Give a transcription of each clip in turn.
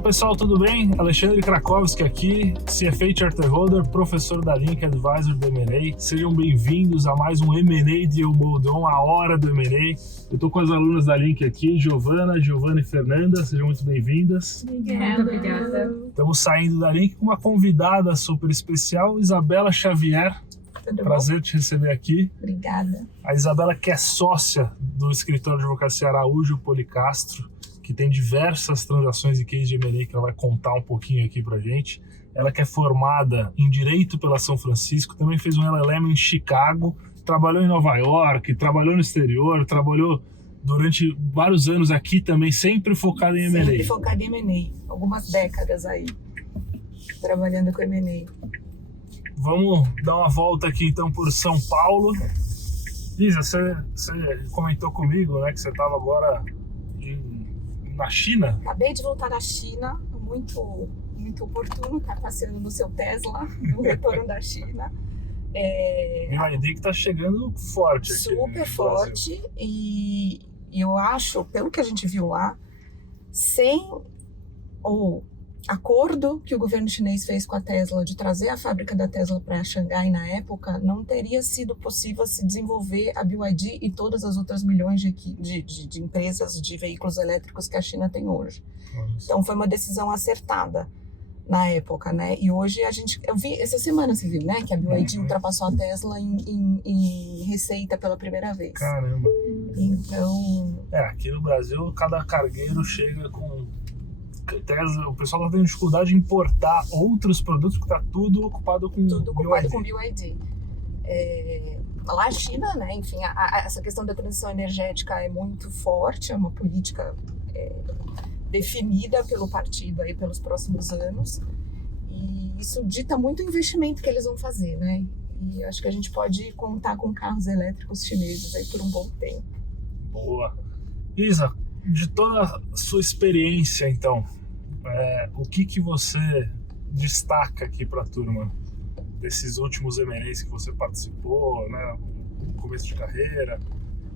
Fala pessoal, tudo bem? Alexandre Krakowski aqui, CFA Charter Holder, professor da Link, advisor do M&A. Sejam bem-vindos a mais um M&A de Moldon, a hora do M&A. Eu estou com as alunas da Link aqui, Giovana e Fernanda, sejam muito bem-vindas. Obrigada. Estamos saindo da Link com uma convidada super especial, Isabela Xavier. Tudo Prazer bom? te receber aqui. Obrigada. A Isabela, que é sócia do escritório de advocacia Araújo Policastro, que tem diversas transações e cases de M&A que ela vai contar um pouquinho aqui pra gente. Ela que é formada em Direito pela São Francisco, também fez um LLM em Chicago, trabalhou em Nova York, trabalhou no exterior, trabalhou durante vários anos aqui também, sempre focada em M&A. Sempre focada em M&A. Algumas décadas aí, trabalhando com M&A. Vamos dar uma volta aqui então por São Paulo. Isa, você comentou comigo, né, que você estava agora na China. Acabei de voltar da China, muito oportuno, estar passeando no seu Tesla, no retorno da China. BYD que está chegando forte aqui. Super forte, e eu acho, pelo que a gente viu lá, sem o acordo que o governo chinês fez com a Tesla de trazer a fábrica da Tesla para Xangai na época, não teria sido possível se desenvolver a BYD e todas as outras milhões de empresas de veículos elétricos que a China tem hoje. Então foi uma decisão acertada na época, né? E hoje eu vi, essa semana você viu, né? Que a BYD ultrapassou a Tesla em receita pela primeira vez. Caramba. Então... aqui no Brasil, cada cargueiro chega com... Tesla, o pessoal está tendo dificuldade de importar outros produtos, porque está tudo ocupado com BYD. Lá a China, né, enfim, essa questão da transição energética é muito forte, é uma política definida pelo partido aí pelos próximos anos, e isso dita muito o investimento que eles vão fazer, né? E acho que a gente pode contar com carros elétricos chineses aí por um bom tempo. Boa. Isa, de toda a sua experiência, então, o que você destaca aqui para a turma desses últimos M&As que você participou, né, no começo de carreira?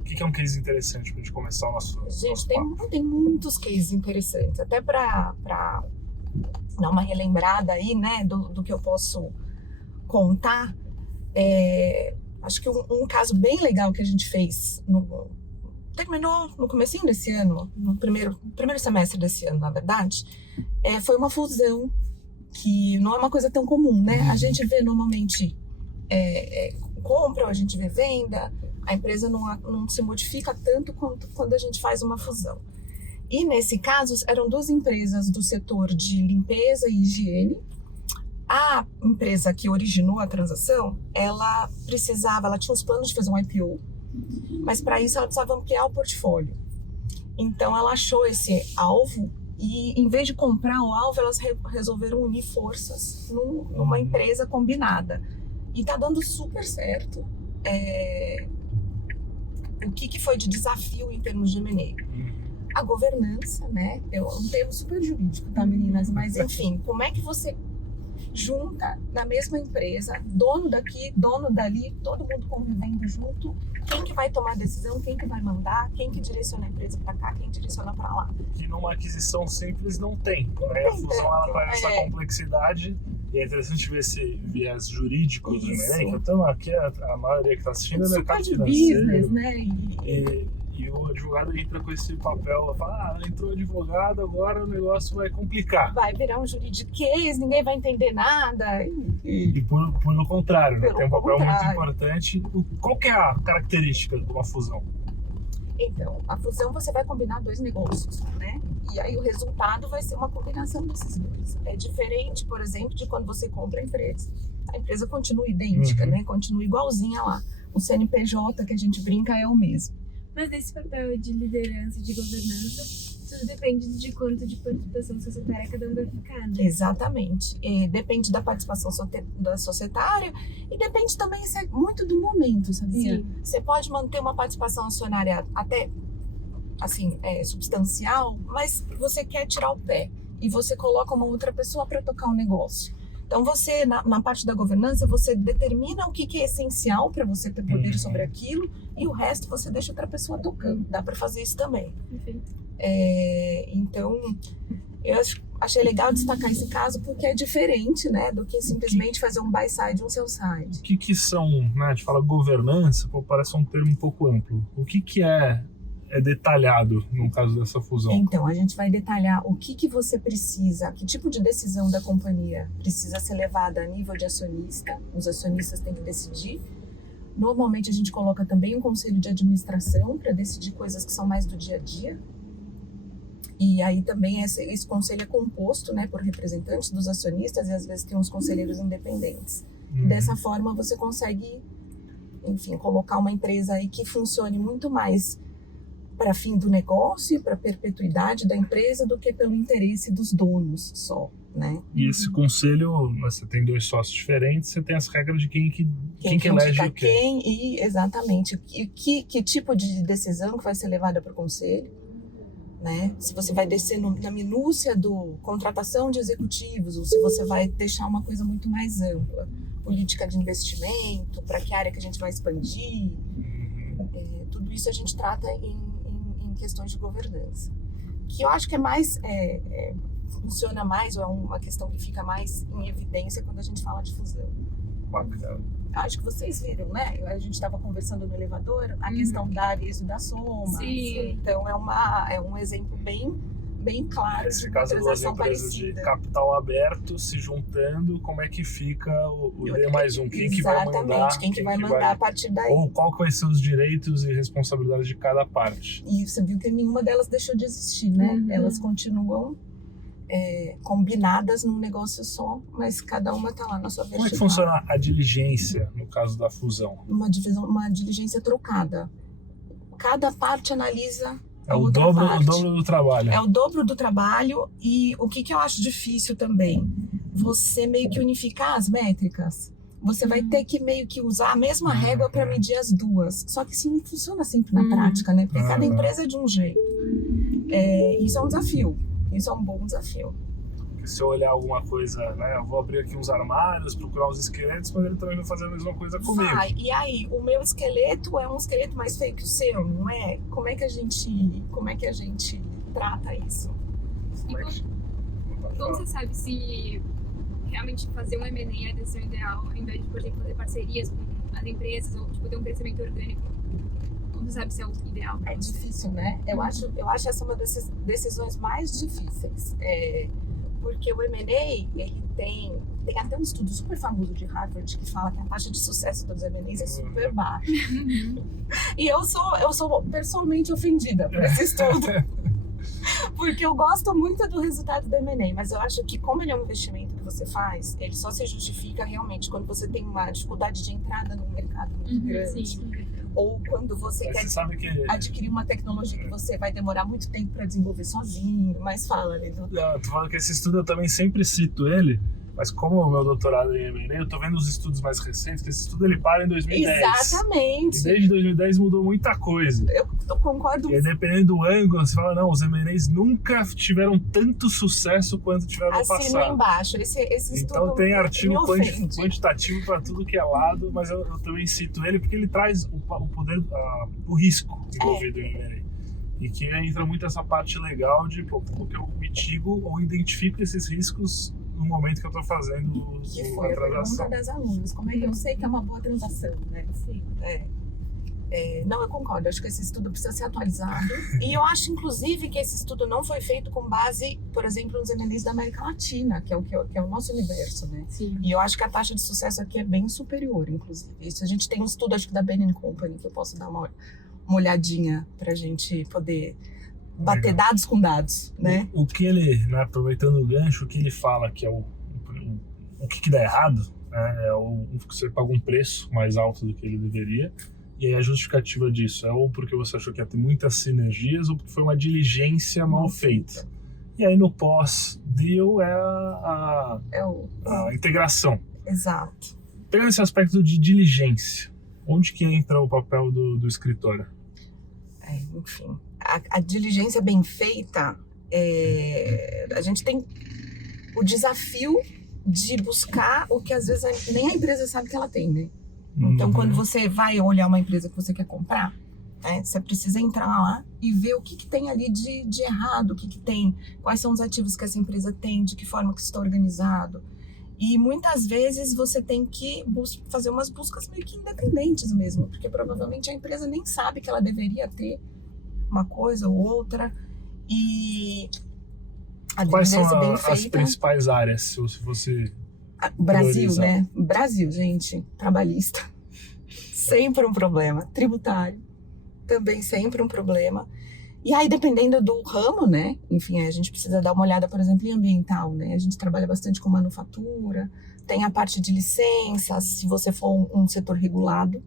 O que é um case interessante para a gente começar o nosso papo? Tem muitos cases interessantes, até para dar uma relembrada aí, né, do que eu posso contar. Acho que um caso bem legal que a gente fez terminou no comecinho desse ano, no primeiro semestre desse ano, na verdade, foi uma fusão que não é uma coisa tão comum, né? A gente vê normalmente compra, a gente vê venda, a empresa não se modifica tanto quanto quando a gente faz uma fusão. E nesse caso, eram duas empresas do setor de limpeza e higiene. A empresa que originou a transação, ela tinha os planos de fazer um IPO, mas para isso ela precisava ampliar o portfólio. Então ela achou esse alvo e, em vez de comprar o alvo, elas resolveram unir forças numa empresa combinada. E está dando super certo. O que foi de desafio em termos de M&A? A governança, né? É um termo super jurídico, tá, meninas? Mas, enfim, como é que você junta na mesma empresa, dono daqui, dono dali, todo mundo convivendo junto, quem que vai tomar a decisão, quem que vai mandar, quem que direciona a empresa para cá, quem direciona para lá. Que numa aquisição simples não tem. A fusão ela traz essa complexidade, e é interessante ver esse viés jurídico do M&A. Então aqui a maioria que está assistindo é mercado financeiro. Business, né? E o advogado entra com esse papel, fala, entrou advogado, agora o negócio vai complicar. Vai virar um juridiquês, ninguém vai entender nada. E por contrário, né? Tem um papel muito importante. Qual que é a característica de uma fusão? Então, a fusão você vai combinar dois negócios, né? E aí o resultado vai ser uma combinação desses dois. É diferente, por exemplo, de quando você compra a empresa. A empresa continua idêntica, né? Continua igualzinha lá. O CNPJ que a gente brinca é o mesmo. Mas nesse papel de liderança, de governança, tudo depende de quanto de participação societária cada um vai ficar, né? Exatamente. Depende da participação da societária e depende também muito do momento, sabia? Sim. Você pode manter uma participação acionária até assim, substancial, mas você quer tirar o pé e você coloca uma outra pessoa para tocar o negócio. Então você, na parte da governança, você determina o que é essencial para você ter poder sobre aquilo e o resto você deixa outra pessoa tocando. Dá para fazer isso também. Perfeito. Então, eu achei legal destacar esse caso porque é diferente, né, do que simplesmente fazer um buy side e um sell side. O que são, né, a gente fala governança, parece um termo um pouco amplo. O que é detalhado no caso dessa fusão? Então, a gente vai detalhar o que você precisa, que tipo de decisão da companhia precisa ser levada a nível de acionista, os acionistas têm que decidir. Normalmente a gente coloca também um conselho de administração para decidir coisas que são mais do dia a dia. E aí também esse conselho é composto, né, por representantes dos acionistas e às vezes tem uns conselheiros independentes. Dessa forma você consegue, enfim, colocar uma empresa aí que funcione muito mais para fim do negócio e para perpetuidade da empresa do que pelo interesse dos donos só, né? E esse conselho, você tem 2 sócios diferentes, você tem as regras de quem que elege o quê. E exatamente que tipo de decisão que vai ser levada para o conselho, né? Se você vai descer na minúcia do contratação de executivos ou se você vai deixar uma coisa muito mais ampla, política de investimento, para que área que a gente vai expandir, tudo isso a gente trata em questões de governança, que eu acho que é mais funciona mais, ou é uma questão que fica mais em evidência quando a gente fala de fusão. Bacana. Acho que vocês viram, né? A gente estava conversando no elevador, a questão da Arezo e da Soma. Sim. Então é um exemplo bem claro. Nesse caso, 2 empresas de capital aberto se juntando, como é que fica o D+1? Quem que vai mandar? Exatamente, quem que vai mandar a partir daí. Ou qual que vai ser os direitos e responsabilidades de cada parte. E você viu que nenhuma delas deixou de existir, né? Elas continuam combinadas num negócio só, mas cada uma está lá na sua vertical. Como é que funciona a diligência no caso da fusão? Uma diligência trocada. Cada parte analisa o dobro do trabalho. É o dobro do trabalho e o que eu acho difícil também, você meio que unificar as métricas. Você vai ter que meio que usar a mesma régua para medir as duas. Só que isso não funciona sempre na prática, né? Porque cada empresa é de um jeito. Isso é um desafio. Isso é um bom desafio. Porque se eu olhar alguma coisa, né? Eu vou abrir aqui uns armários, procurar uns esqueletos, mas ele também vai fazer a mesma coisa comigo. E aí, o meu esqueleto é um esqueleto mais feio que o seu, não é? Como é que a gente trata isso? Como você sabe se realmente fazer um M&A é a decisão ideal, ao invés de, por exemplo, fazer parcerias com as empresas ou ter um crescimento orgânico? Como você sabe se é o ideal? É difícil, né? Eu acho essa uma das decisões mais difíceis. Porque o M&A, ele tem até um estudo super famoso de Harvard que fala que a taxa de sucesso dos M&As é super baixa. E eu sou pessoalmente ofendida por esse estudo. Porque eu gosto muito do resultado do M&A, mas eu acho que como ele é um investimento que você faz, ele só se justifica realmente quando você tem uma dificuldade de entrada num mercado muito grande. Sim. Ou quando você quer adquirir uma tecnologia que você vai demorar muito tempo para desenvolver sozinho. Mas fala, Lido. Eu tô falando que esse estudo eu também sempre cito ele, mas como o meu doutorado em M&A, eu tô vendo os estudos mais recentes, que esse estudo ele para em 2010. Exatamente. E desde 2010 mudou muita coisa. Eu concordo. E aí, dependendo do ângulo, você fala, não, os M&As nunca tiveram tanto sucesso quanto tiveram no passado. Assino embaixo. Esse estudo então tem artigo quantitativo para tudo que é lado, mas eu também cito ele porque ele traz o poder, o risco envolvido em M&A. E que entra muito essa parte legal de como que eu mitigo ou identifico esses riscos no momento que eu estou fazendo que foi a pergunta das alunas. Como é que eu sei que é uma boa transação, né? Sim. Não, eu concordo. Acho que esse estudo precisa ser atualizado. E eu acho, inclusive, que esse estudo não foi feito com base, por exemplo, nos M&As da América Latina, que é o nosso universo, né? Sim. E eu acho que a taxa de sucesso aqui é bem superior, inclusive. Isso a gente tem um estudo, acho que da Bain & Company, que eu posso dar uma olhadinha para a gente poder bater dados com dados, né? O que ele, né, aproveitando o gancho, o que ele fala que é o que dá errado, né, é que você paga um preço mais alto do que ele deveria, e aí a justificativa disso é ou porque você achou que ia ter muitas sinergias ou porque foi uma diligência mal feita. E aí no pós-deal é a integração. Exato. Pegando esse aspecto de diligência, onde que entra o papel do escritório? Enfim, a diligência bem feita, a gente tem o desafio de buscar o que às vezes nem a empresa sabe que ela tem, né? Então, quando você vai olhar uma empresa que você quer comprar, Você precisa entrar lá e ver o que tem ali de errado, o que tem, quais são os ativos que essa empresa tem, de que forma que isso está organizado. E muitas vezes você tem que fazer umas buscas meio que independentes mesmo, porque provavelmente a empresa nem sabe que ela deveria ter uma coisa ou outra. E a Quais são diligência bem as feita. principais áreas, se você Brasil, priorizar? né? Brasil, gente, trabalhista. Sempre um problema. Tributário, também sempre um problema. E aí, dependendo do ramo, né? Enfim, a gente precisa dar uma olhada, por exemplo, em ambiental, né? A gente trabalha bastante com manufatura, tem a parte de licenças, se você for um setor regulado,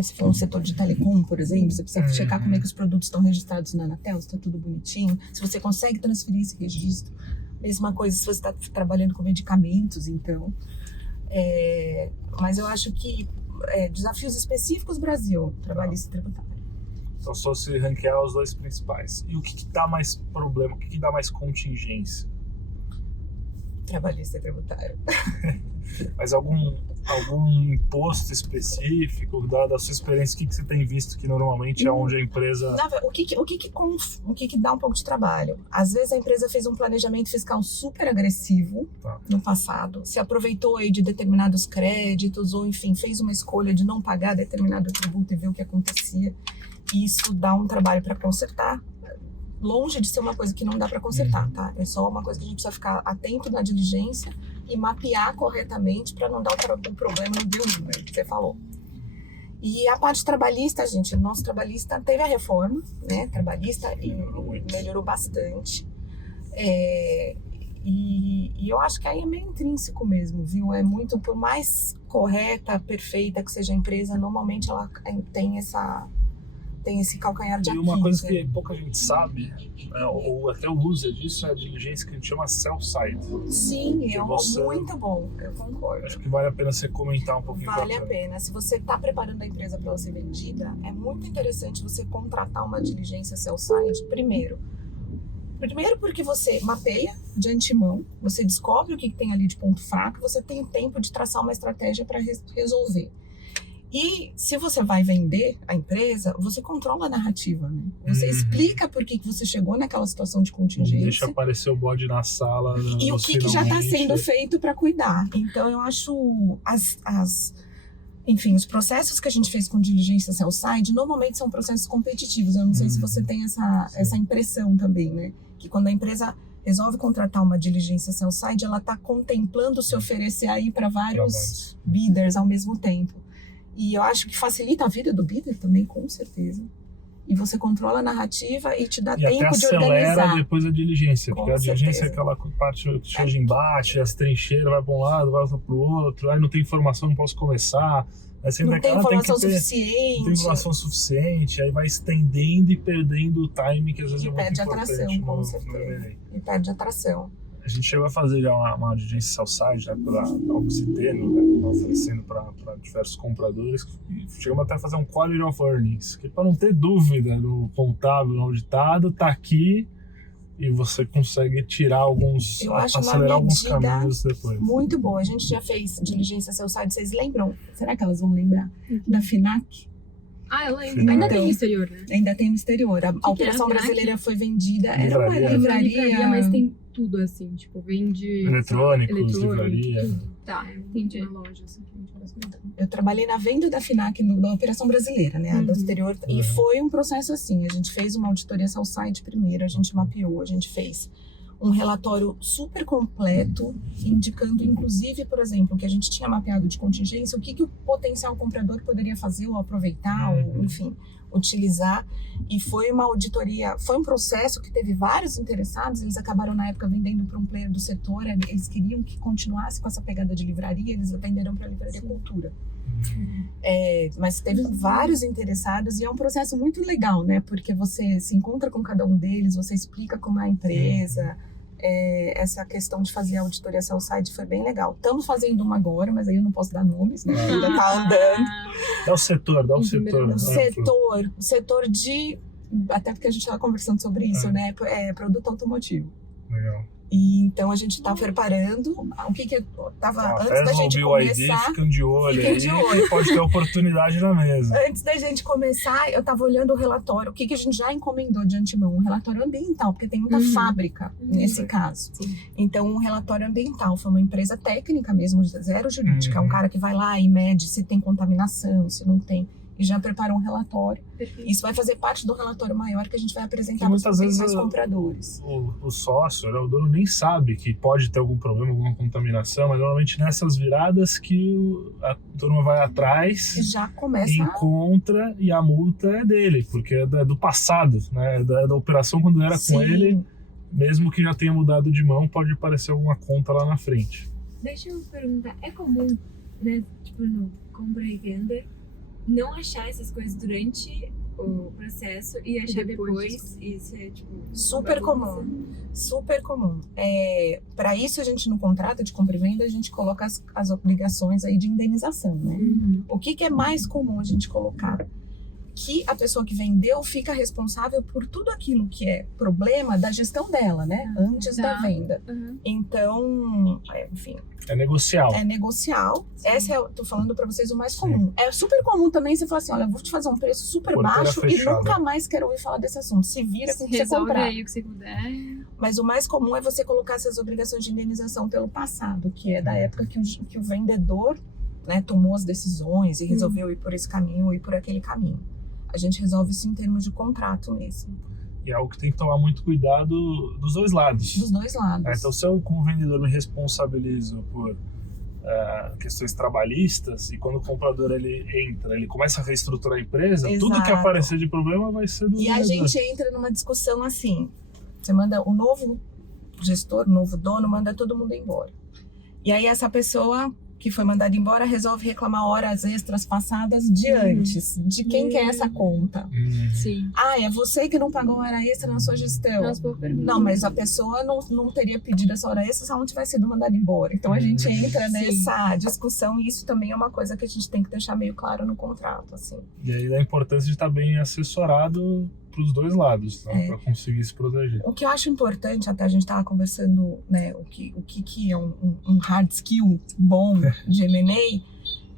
se for um setor de telecom, por exemplo, você precisa checar como é que os produtos estão registrados na Anatel, se está tudo bonitinho, se você consegue transferir esse registro. Mesma coisa se você está trabalhando com medicamentos, então. Mas eu acho que desafios específicos, Brasil, trabalhista e tributário. Então, só se ranquear os dois principais. E o que dá mais problema? O que dá mais contingência? Trabalhista e tributário. Mas algum imposto específico, da sua experiência, o que você tem visto que normalmente é onde a empresa... O que dá um pouco de trabalho? Às vezes a empresa fez um planejamento fiscal super agressivo no passado, se aproveitou aí de determinados créditos ou, enfim, fez uma escolha de não pagar determinado tributo e ver o que acontecia. Isso dá um trabalho para consertar, longe de ser uma coisa que não dá para consertar, tá? É só uma coisa que a gente precisa ficar atento na diligência e mapear corretamente para não dar o problema no deal number, que você falou. E a parte trabalhista, gente, o nosso trabalhista teve a reforma, né? Trabalhista e melhorou bastante. E eu acho que aí é meio intrínseco mesmo, viu? É muito, por mais correta, perfeita que seja a empresa, normalmente ela tem esse calcanhar de Aquiles. E uma coisa que pouca gente sabe, né, ou até usa disso, é a diligência que a gente chama sell-side. Sim, muito bom, eu concordo. Acho que vale a pena você comentar um pouquinho. Vale a pena. Se você está preparando a empresa para ela ser vendida, é muito interessante você contratar uma diligência sell-side primeiro. Primeiro porque você mapeia de antemão, você descobre o que tem ali de ponto fraco, você tem tempo de traçar uma estratégia para resolver. E se você vai vender a empresa, você controla a narrativa, né? Você explica por que você chegou naquela situação de contingência. Não deixa aparecer o bode na sala. E o que já está sendo feito para cuidar. Então, eu acho enfim, os processos que a gente fez com diligência sell-side, normalmente são processos competitivos. Eu não sei se você tem essa impressão também, né? Que quando a empresa resolve contratar uma diligência sell-side, ela está contemplando se oferecer aí para vários bidders ao mesmo tempo. E eu acho que facilita a vida do bidder também, com certeza. E você controla a narrativa e te dá tempo de organizar. E até acelera depois a diligência, porque a diligência é aquela parte que chega embate, as trincheiras, vai para um lado, vai para o outro, aí não tem informação, não posso começar. Não tem informação suficiente. Não tem informação suficiente, aí vai estendendo e perdendo o time, que às vezes é muito importante. E perde atração, com certeza. E perde atração. A gente chegou a fazer já uma diligência sell-side, né, pela Oxiteno, né, oferecendo para diversos compradores. E chegamos até a fazer um quality of earnings, que para não ter dúvida no contábil, no auditado, está aqui e você consegue tirar acelerar alguns caminhos depois. Muito boa. A gente já fez diligência sell-side, vocês lembram? Será que elas vão lembrar? Da FINAC? Eu lembro. Ainda tem no exterior, né? Ainda tem no exterior. A operação brasileira foi vendida. Era uma livraria. Mas tem tudo assim, tipo, vende... Eletrônicos, livraria. Tudo. Tá, entendi. Uma loja, assim, eu trabalhei na venda da FINAC da operação brasileira, né? Do exterior. E foi um processo assim. A gente fez uma auditoria sell-side primeiro, a gente mapeou, a gente fez um relatório super completo, indicando, inclusive, por exemplo, que a gente tinha mapeado de contingência, o que o potencial comprador poderia fazer ou aproveitar, ou, enfim, utilizar. E foi uma auditoria, foi um processo que teve vários interessados, eles acabaram na época vendendo para um player do setor, eles queriam que continuasse com essa pegada de livraria, eles venderam para a Livraria Cultura. Mas teve vários interessados e é um processo muito legal, né? Porque você se encontra com cada um deles, você explica como é a empresa. Essa questão de fazer a auditoria sell-side foi bem legal. Estamos fazendo uma agora, mas aí eu não posso dar nomes, né? Ainda tá andando. Dá o setor. O setor de... Até porque a gente estava conversando sobre isso, né? Produto automotivo. Legal. E então a gente tá preparando o que eu tava antes da gente começar. Ficam de olho Fiquem aí, de olho. pode ter oportunidade na mesa. Antes da gente começar, eu tava olhando o relatório, o que a gente já encomendou de antemão, um relatório ambiental, porque tem muita fábrica nesse caso. Sim. Então, um relatório ambiental foi uma empresa técnica mesmo, zero jurídica, um cara que vai lá e mede se tem contaminação, se não tem, e já preparou um relatório. Perfeito. Isso vai fazer parte do relatório maior que a gente vai apresentar E para os muitas vezes potenciais compradores. O sócio, né, o dono nem sabe que pode ter algum problema, alguma contaminação, mas normalmente nessas viradas que a turma vai atrás, Já começa encontra e a multa é dele, porque é do passado, né, da operação quando era com ele, mesmo que já tenha mudado de mão, pode aparecer alguma conta lá na frente. Deixa eu perguntar, é comum, né, tipo, no compra e venda, não achar essas coisas durante o processo e achar depois isso é, tipo... super comum. Super comum. Para isso, a gente, no contrato de compra e venda, a gente coloca as obrigações aí de indenização, né? O que é mais comum a gente colocar? Que a pessoa que vendeu fica responsável por tudo aquilo que é problema da gestão dela, né? Antes da venda. Então, enfim... É negocial. É negocial. Essa tô falando para vocês o mais comum. É super comum também você falar assim, olha, eu vou te fazer um preço super baixo fechada. e nunca mais quero ouvir falar desse assunto. Se vira com o que você Resolve comprar. aí o que você puder. Mas o mais comum é você colocar essas obrigações de indenização pelo passado, que é da época que o vendedor, né, tomou as decisões e resolveu ir por esse caminho ou ir por aquele caminho. A gente resolve isso em termos de contrato mesmo. E é algo que tem que tomar muito cuidado dos dois lados. Dos dois lados. Então, se eu, como vendedor, me responsabilizo por questões trabalhistas, e quando o comprador ele entra, ele começa a reestruturar a empresa, tudo que aparecer de problema vai ser do vendedor. E a gente entra numa discussão assim, você manda o novo gestor, o novo dono, manda todo mundo embora. E aí essa pessoa que foi mandada embora resolve reclamar horas extras passadas de antes. De quem que é essa conta? Sim. Ah, é você que não pagou hora extra na sua gestão. Nossa, boa pergunta. Não, mas a pessoa não teria pedido essa hora extra se ela não tivesse sido mandada embora. Então a gente entra nessa discussão e isso também é uma coisa que a gente tem que deixar meio claro no contrato, assim. E aí a importância de estar bem assessorado para os dois lados, tá? Para conseguir se proteger. O que eu acho importante, até a gente estava conversando, né, o que é um hard skill bom de M&A,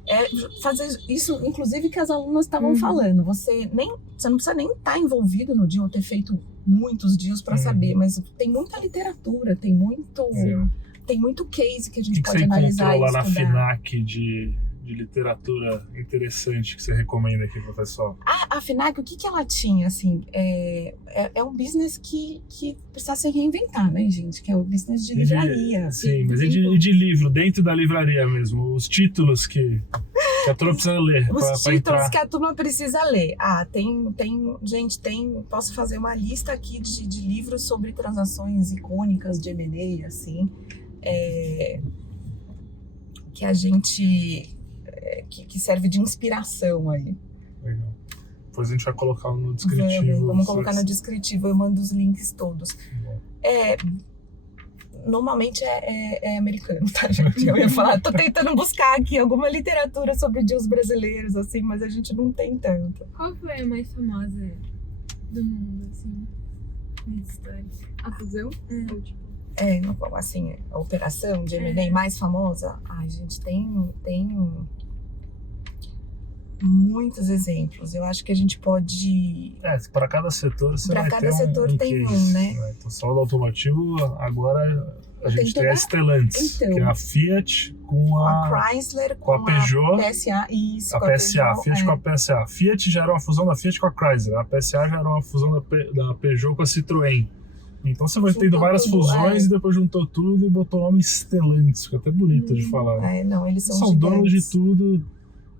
é fazer isso, inclusive, que as alunas estavam falando. Você não precisa nem estar envolvido no deal, ou ter feito muitos deals para saber, mas tem muita literatura, tem muito case que a gente pode analisar e estudar. O que você encontrou lá na FINAC de literatura interessante que você recomenda aqui pro pessoal? A FINAC, o que ela tinha, assim, é um business que precisa se reinventar, né, gente? Que é o business de livraria. Sim, mas e de livro, dentro da livraria mesmo? Os títulos que a turma precisa ler. Os pra títulos entrar. que a turma precisa ler. Posso fazer uma lista aqui de livros sobre transações icônicas de M&A, assim, que a gente... que serve de inspiração aí. Legal. Depois a gente vai colocar no descritivo. Vamos colocar no descritivo, eu mando os links todos. Normalmente é americano, tá, gente? Eu ia falar, tô tentando buscar aqui alguma literatura sobre deals brasileiros, assim, mas a gente não tem tanto. Qual foi a mais famosa do mundo, assim, nessa história? A fusão? Ou, tipo... Assim, a operação de M&A mais famosa, ai, gente, tem muitos exemplos. Eu acho que a gente pode... para cada setor você pra vai cada ter setor um tem case, né? Então, só do automotivo, agora a gente tem a Stellantis, Então, que é a Fiat com a Chrysler, com a Peugeot, PSA, isso, a PSA, Fiat com a PSA. A Fiat já era uma fusão da Fiat com a Chrysler, a PSA já era uma fusão da Peugeot com a Citroën. Então você vai tendo várias fusões e depois juntou tudo e botou o nome Stellantis, fica até bonito de falar. Não, eles são donos de tudo.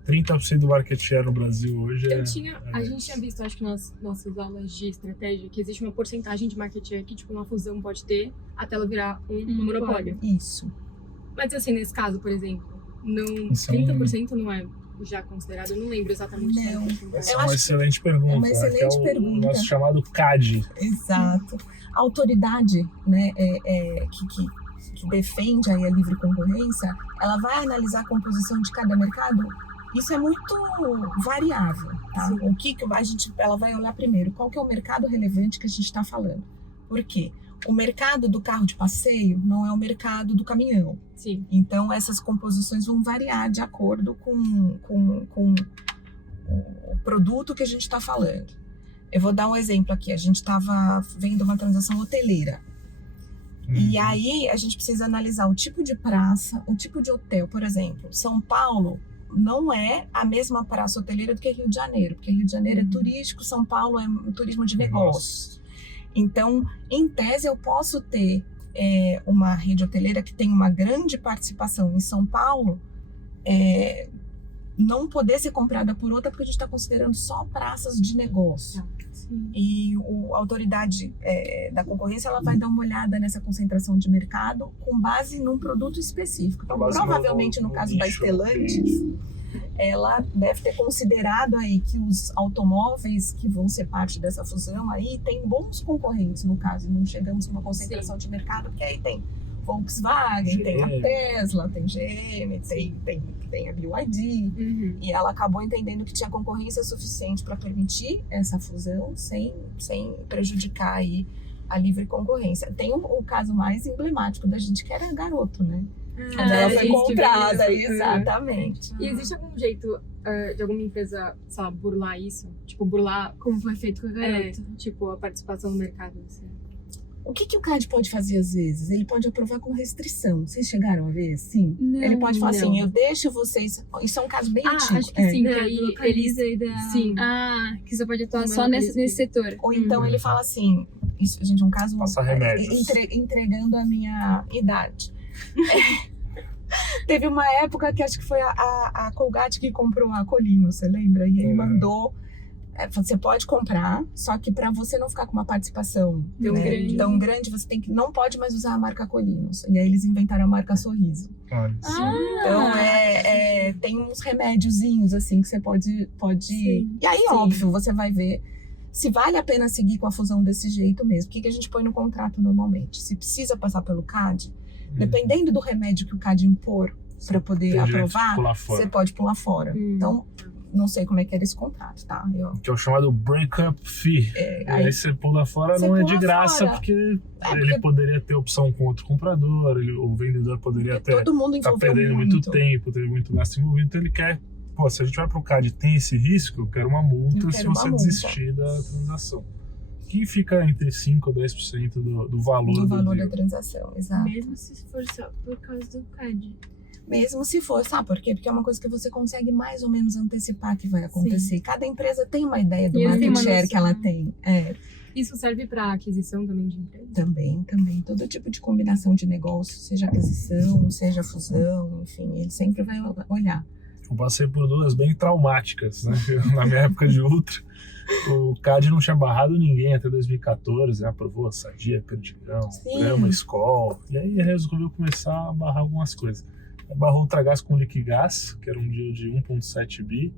30% do market share no Brasil hoje a gente tinha visto, acho que nas nossas aulas de estratégia, que existe uma porcentagem de market share que, tipo, uma fusão pode ter até ela virar um monopólio. Isso. Mas, assim, nesse caso, por exemplo, 30% não é já considerado? Eu não lembro exatamente. Não. Essa é uma excelente pergunta. É uma excelente pergunta. O nosso chamado CAD. Exato. A autoridade, né, que defende aí a livre concorrência, ela vai analisar a composição de cada mercado. Isso é muito variável, tá? O que ela vai olhar primeiro? Qual que é o mercado relevante que a gente está falando? Por quê? O mercado do carro de passeio não é o mercado do caminhão. Sim. Então, essas composições vão variar de acordo com o produto que a gente está falando. Eu vou dar um exemplo aqui. A gente estava vendo uma transação hoteleira. E aí, a gente precisa analisar o tipo de praça, o tipo de hotel. Por exemplo, São Paulo não é a mesma praça hoteleira do que Rio de Janeiro. Porque Rio de Janeiro é turístico, São Paulo é um turismo de negócios. Então, em tese, eu posso ter uma rede hoteleira que tem uma grande participação em São Paulo, não poder ser comprada por outra porque a gente está considerando só praças de negócio. Sim. E a autoridade da concorrência ela vai dar uma olhada nessa concentração de mercado com base num produto específico. Então, provavelmente, no caso da Stellantis, ela deve ter considerado aí que os automóveis que vão ser parte dessa fusão aí tem bons concorrentes, no caso, não chegamos numa concentração de mercado, porque aí tem Volkswagen, tem a Tesla, tem GM, tem a BYD, e ela acabou entendendo que tinha concorrência suficiente para permitir essa fusão sem prejudicar aí a livre concorrência. Tem o caso mais emblemático da gente, que era a Garoto, né? Quando ela foi comprada, exatamente. E existe algum jeito de alguma empresa, sei lá, burlar isso? Tipo, burlar Como foi feito com a Garoto. tipo, a participação no mercado, assim. O que o CAD pode fazer às vezes? Ele pode aprovar com restrição. Vocês chegaram a ver? Sim. Não, ele pode falar não. assim, eu deixo vocês... Isso é um caso bem antigo. Acho que sim, que Da aí Localiza eles... e da... Sim. Que você pode atuar Como só ela nesse fez. setor. Ou então ele fala assim, isso, gente, um caso Passa remédios. entregando a minha idade. Teve uma época que acho que foi a Colgate que comprou a Colino, você lembra? E ele mandou, você pode comprar, só que para você não ficar com uma participação tão grande, você não pode mais usar a marca Colino. E aí eles inventaram a marca Sorriso. Então tem uns remédiozinhos assim que você pode... Sim. E aí, óbvio, você vai ver se vale a pena seguir com a fusão desse jeito mesmo. O que a gente põe no contrato normalmente? Se precisa passar pelo CAD, dependendo do remédio que o CAD impor para poder Tem direito de aprovar, pular fora. você pode pular fora. Então, não sei como é que era esse contrato, tá? Que é o chamado breakup fee. Aí você pula fora, não é de graça, porque ele poderia ter opção com outro comprador, o vendedor poderia ter todo mundo tá envolveu perdendo muito tempo, teve muito gasto envolvido, então ele quer, se a gente vai pro CAD e tem esse risco, eu quero uma multa se você desistir da transação. Que fica entre 5% ou 10% do valor da transação, exato. Mesmo se for só por causa do CAD. Mesmo se for, sabe por quê? Porque é uma coisa que você consegue mais ou menos antecipar que vai acontecer. Sim. Cada empresa tem uma ideia do E eles têm market uma share que ela tem. Isso serve para aquisição também de empresa? Também. Todo tipo de combinação de negócio, seja aquisição, seja fusão, enfim, ele sempre vai olhar. Eu passei por duas bem traumáticas, né? Na minha época de Ultra, o CAD não tinha barrado ninguém até 2014, aprovou a Sadia, Perdigão, Brahma, Skol, e aí resolveu começar a barrar algumas coisas. Barrou o Ultragás com Liquigás, que era um deal de 1,7 bi,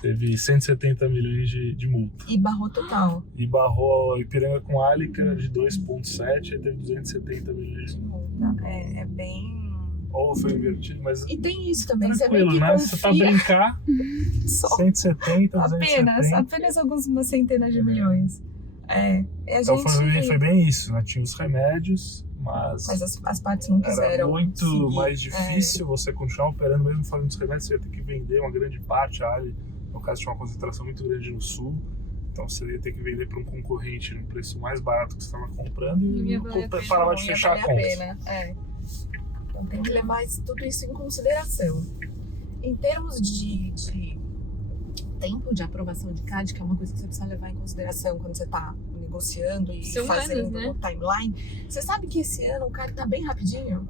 teve 170 milhões de multa. E barrou total. E barrou a Ipiranga com Ali, que era de 2,7, aí teve 270 milhões de multa. É bem... Ou foi invertido, mas... E tem isso também, tranquilo, você vê que né? Você tá brincar, só 170, 270. apenas algumas centenas de milhões. Então foi bem isso, né? Tinha os remédios, mas as partes não quiseram. Era muito seguir. mais difícil você continuar operando, mesmo fazendo os remédios, você ia ter que vender uma grande parte. A Ali, no caso, tinha uma concentração muito grande no sul, então você ia ter que vender para um concorrente no preço mais barato que você estava comprando e parava de fechar a conta. Então tem que levar tudo isso em consideração. Em termos de tempo de aprovação de CAD, que é uma coisa que você precisa levar em consideração quando você está negociando e São fazendo anos, né? o timeline. Você sabe que esse ano o CAD tá bem rapidinho?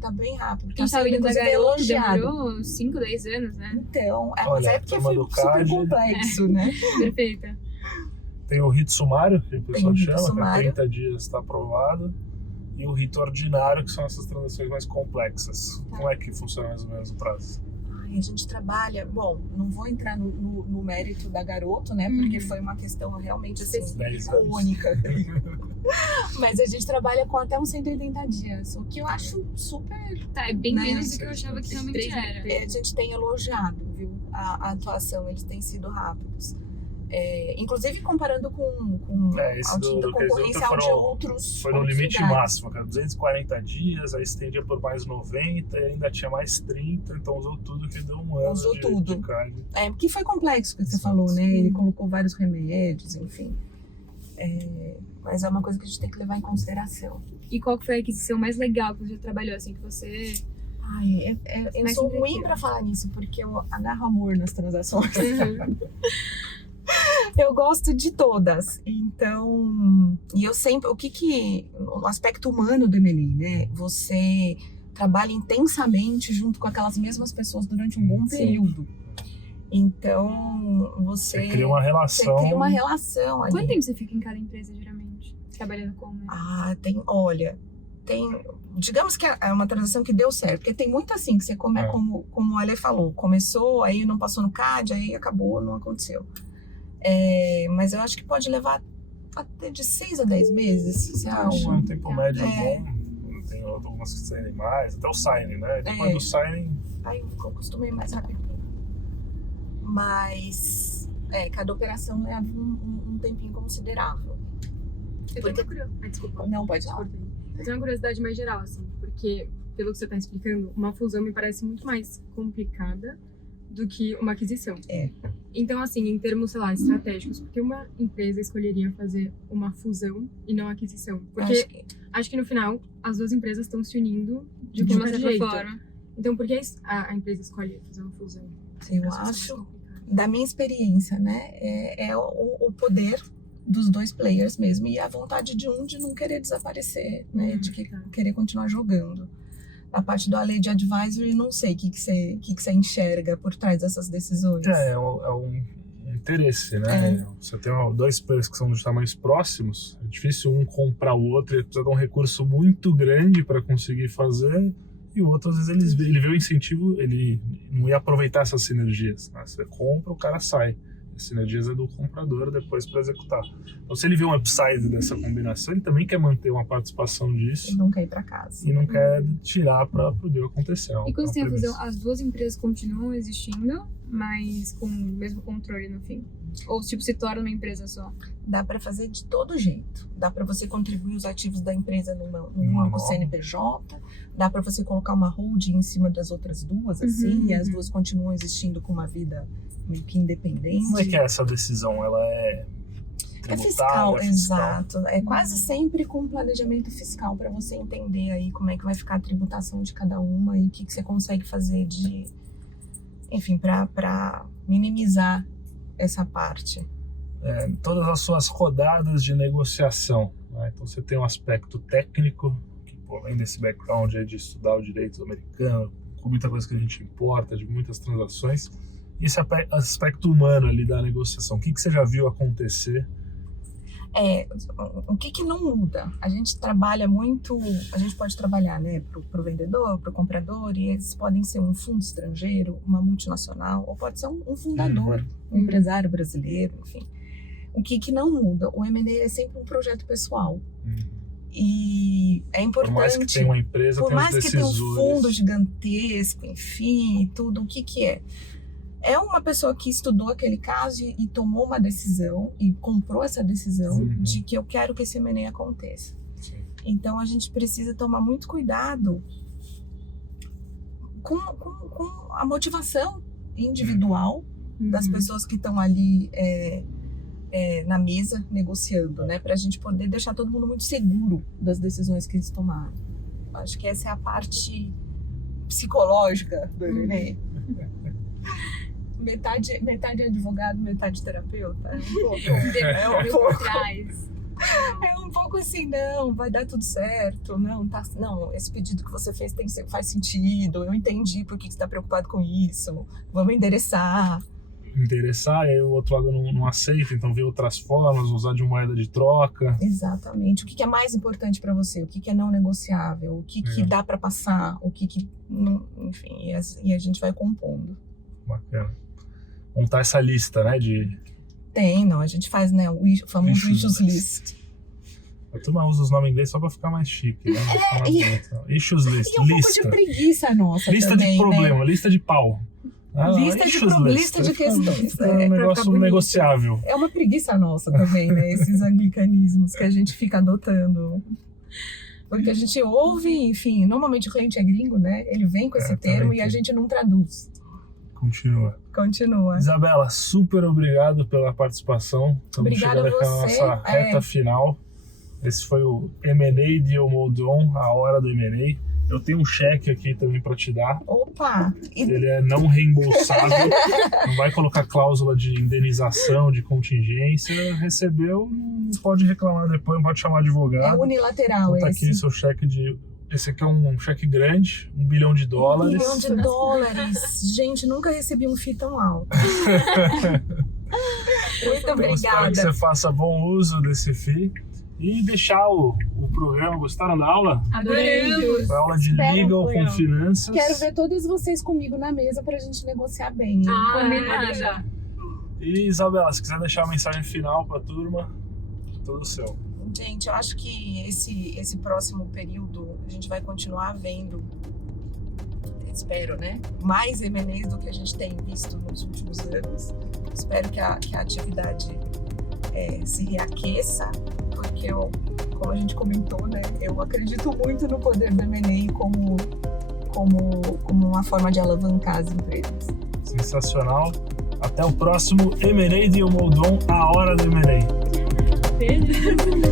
Tá bem rápido. Quem sabe da Garoto elogiado. demorou 5, 10 anos, né? Então, mas Olha, é porque turma foi do super CAD. complexo, né? Perfeita. Tem o rito sumário, que o pessoal rito chama, sumário. que 30 dias está aprovado, e o rito ordinário, que são essas transações mais complexas. Como é que funciona mais ou menos o prazo? A gente trabalha, bom, não vou entrar no mérito da Garoto, né? Porque foi uma questão realmente assim, 10 anos. única. Mas a gente trabalha com até uns 180 dias, o que eu acho super... Tá, é bem Né? menos do que eu achava que realmente era. A gente tem elogiado, viu? A atuação, eles têm sido rápidos. Inclusive comparando com Esse a do concorrencial de outros. Foi no outros limite lugares. máximo, cara. 240 dias, aí estendia por mais 90 e ainda tinha mais 30, então usou tudo que deu um ano Usou tudo. de carga. Porque foi complexo o que você Exato. falou, né? Ele colocou vários remédios, enfim. Mas é uma coisa que a gente tem que levar em consideração. E qual que foi a aquisição mais legal que você já trabalhou, assim, que você... Eu Mas sou sempre ruim aquilo. pra falar nisso, porque eu agarro amor nas transações. Uhum. Eu gosto de todas. Então, e eu sempre... o aspecto humano do MLI, né? Você trabalha intensamente junto com aquelas mesmas pessoas durante um bom Sim. período. Então, Você cria uma relação. Você cria uma relação ali. Quanto tempo você fica em cada empresa, geralmente? Trabalhando com, né? Digamos que é uma transação que deu certo, porque tem muito assim, que você como o Ale falou, começou, aí não passou no CAD, aí acabou, não aconteceu. Mas eu acho que pode levar até de 6 a 10 meses. Você acha? Um tempo médio bom. Tem algumas que saem mais, até o signing, né? Depois do signing. Aí eu costumei mais rápido. Mas cada operação leva um tempinho considerável. Eu tenho uma curiosidade. Desculpa. Não, pode falar. Eu tenho uma curiosidade mais geral, assim, porque, pelo que você está explicando, uma fusão me parece muito mais complicada do que uma aquisição. Então, assim, em termos, sei lá, estratégicos, por que uma empresa escolheria fazer uma fusão e não aquisição? Porque acho que no final, as duas empresas estão se unindo de uma certa jeito. forma. Então, por que a empresa escolhe fazer uma fusão? Eu acho, da minha experiência, né, é o poder dos dois players mesmo e a vontade de não querer desaparecer, né, de querer continuar jogando. A parte do Ale de advisory, não sei o que você enxerga por trás dessas decisões. É um interesse, né? Você tem dois players que são de tamanhos próximos, é difícil um comprar o outro, ele precisa de um recurso muito grande para conseguir fazer, e o outro, às vezes, ele vê o incentivo, ele não ia aproveitar essas sinergias. Né? Você compra, o cara sai. As sinergias é do comprador depois para executar. Então, se ele vê um upside dessa combinação, ele também quer manter uma participação disso. E não quer ir para casa. E não quer tirar para o deal acontecer. E quando você tem a fusão, as duas empresas continuam existindo, mas com o mesmo controle no fim? Ou, tipo, se torna uma empresa só? Dá para fazer de todo jeito. Dá para você contribuir os ativos da empresa numa CNPJ, dá para você colocar uma holding em cima das outras duas, assim, e as duas continuam existindo com uma vida meio que independente. Como é que é essa decisão? Ela é tributária? Fiscal, exato. É quase sempre com planejamento fiscal para você entender aí como é que vai ficar a tributação de cada uma e o que você consegue fazer para minimizar essa parte. Todas as suas rodadas de negociação. Né? Então você tem um aspecto técnico, que além desse background aí de estudar o direito americano, com muita coisa que a gente importa, de muitas transações, e esse aspecto humano ali da negociação. O que você já viu acontecer? O que não muda? A gente trabalha muito, a gente pode trabalhar, né, para o vendedor, para o comprador, e eles podem ser um fundo estrangeiro, uma multinacional, ou pode ser um fundador, um empresário brasileiro, enfim. O que não muda? O M&A é sempre um projeto pessoal. E é importante... Por mais que tenha uma empresa, por tem os mais que tenha um decisores. fundo gigantesco, enfim, tudo, o que é? É uma pessoa que estudou aquele caso e tomou uma decisão e comprou essa decisão de que eu quero que esse M&A aconteça. Sim. Então a gente precisa tomar muito cuidado com a motivação individual das pessoas que estão ali na mesa negociando, né? Para a gente poder deixar todo mundo muito seguro das decisões que eles tomaram. Acho que essa é a parte psicológica do M&A. Metade advogado, metade terapeuta. É um pouco assim, não, vai dar tudo certo, não, esse pedido que você fez faz sentido, eu entendi por que você está preocupado com isso, vamos endereçar. E aí o outro lado não aceita, então vê outras formas, usar de moeda de troca. Exatamente. O que é mais importante para você? O que é não negociável? O que dá para passar? O que não, enfim, e a gente vai compondo. Bacana. Montar essa lista, né, a gente faz, né, o famoso issues list. A turma usa os nomes em inglês só pra ficar mais chique, né? Issues list, e um lista. pouco de preguiça nossa Lista também, de problema, né? lista de pau. Lista de questões. É um negócio negociável. É uma preguiça nossa também, né? Esses anglicanismos que a gente fica adotando. Porque a gente ouve, enfim, normalmente o cliente é gringo, né? Ele vem com esse termo e a gente não traduz. Continua. Isabela, super obrigado pela participação. Estamos chegando aqui na nossa reta final. Esse foi o M&A de Moldon, a hora do M&A. Eu tenho um cheque aqui também para te dar. Opa! Ele é não reembolsável. Não vai colocar cláusula de indenização, de contingência. Recebeu, não pode reclamar depois, não pode chamar advogado. É unilateral então, tá aqui seu cheque de... Esse aqui é um cheque grande, $1 bilhão. $1 bilhão. Gente, nunca recebi um FII tão alto. Muito obrigada. Espero que você faça bom uso desse FII. E deixar o programa. Gostaram da aula? Adoramos! A aula de legal com finanças. Quero ver todos vocês comigo na mesa pra gente negociar bem. Combinado. E Isabela, se quiser deixar a mensagem final pra turma, todo seu. Gente, eu acho que esse próximo período a gente vai continuar vendo, espero, né? Mais M&As do que a gente tem visto nos últimos anos. Espero que a atividade se reaqueça, porque como a gente comentou, né? Eu acredito muito no poder do M&A como uma forma de alavancar as empresas. Sensacional. Até o próximo M&A de Moldon, a hora do M&A. Beijo.